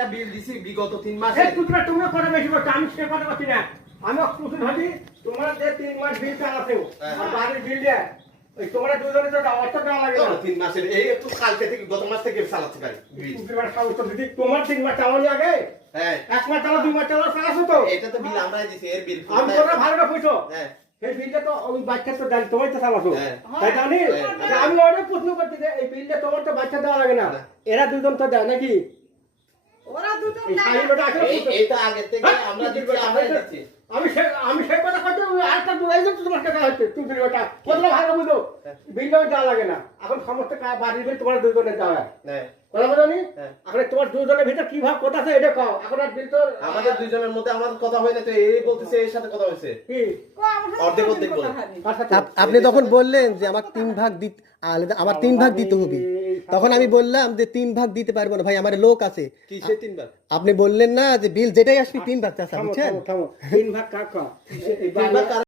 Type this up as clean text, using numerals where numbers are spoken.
একটা বিল দিছি বিগত 3 মাসে। এই তুমি করে বেশি করছো, আমি সে কথা বলছি না। আমি প্রশ্ন ভাবি তোমরা যে 3 মাস বিল চালাতে আর বাড়ির বিল দেয় ওই তোমরা দুজনে তো অর্থ দেওয়া লাগে না। 3 মাসের এই একটু কালকে থেকে গত মাস থেকে চালাচ্ছি ভাই বিল। তোমার 3 মাস চালানি আগে হ্যাঁ 1 মাস চালা 2 মাস চালা চালাছো তো। এটা তো বিল আমরাই দিছি এর বিল। আমি তোমরা ভালো না কইছো। হ্যাঁ এই বিলটা তো ওই বাচ্চা তো জানি তোমার তো চালাছো। হ্যাঁ। তাই জানি আমি অনেক প্রশ্ন করতে যে এই বিলটা তোমার তো বাচ্চা দেওয়া লাগে না। এরা দুজন তো দেয় নাকি? ওরা দুজন এই না সাইনটা আছে এই তো আগে থেকে আমরা দিচ্ছি আমরাই দিচ্ছি। আমি সেই কথা কইতে আরেকটা দুলাই তো তোমার কাছে হচ্ছে তুমি ওটা বললে ভালো বুঝো বিলটা দেওয়া লাগে না। এখন সমস্ত বাড়ির বিল তোমার দুজনে দেওয়া। হ্যাঁ কথা বলো নি? হ্যাঁ। এখন তোমার দুজনের ভিতর কি ভাব কথা আছে এটা কও। এখন আর বিল তো আমাদের দুইজনের মধ্যে আমার কথা হয় না তো এই বলতেছে এর সাথে কথা হইছে। কি অর্ধেক অর্ধেক বলে। আপনি তখন বললেন যে আমার 3 ভাগ দিতে আমার 3 ভাগ দিতে হবে, তখন আমি বললাম যে 3 ভাগ দিতে পারবো না ভাই, আমার লোক আছে। কিসে 3 বার? আপনি বললেন না যে বিল যেটাই আসবে 3 ভাগ চাচা, বুঝছেন? থামো 3 ভাগ কাকা এই 3 বার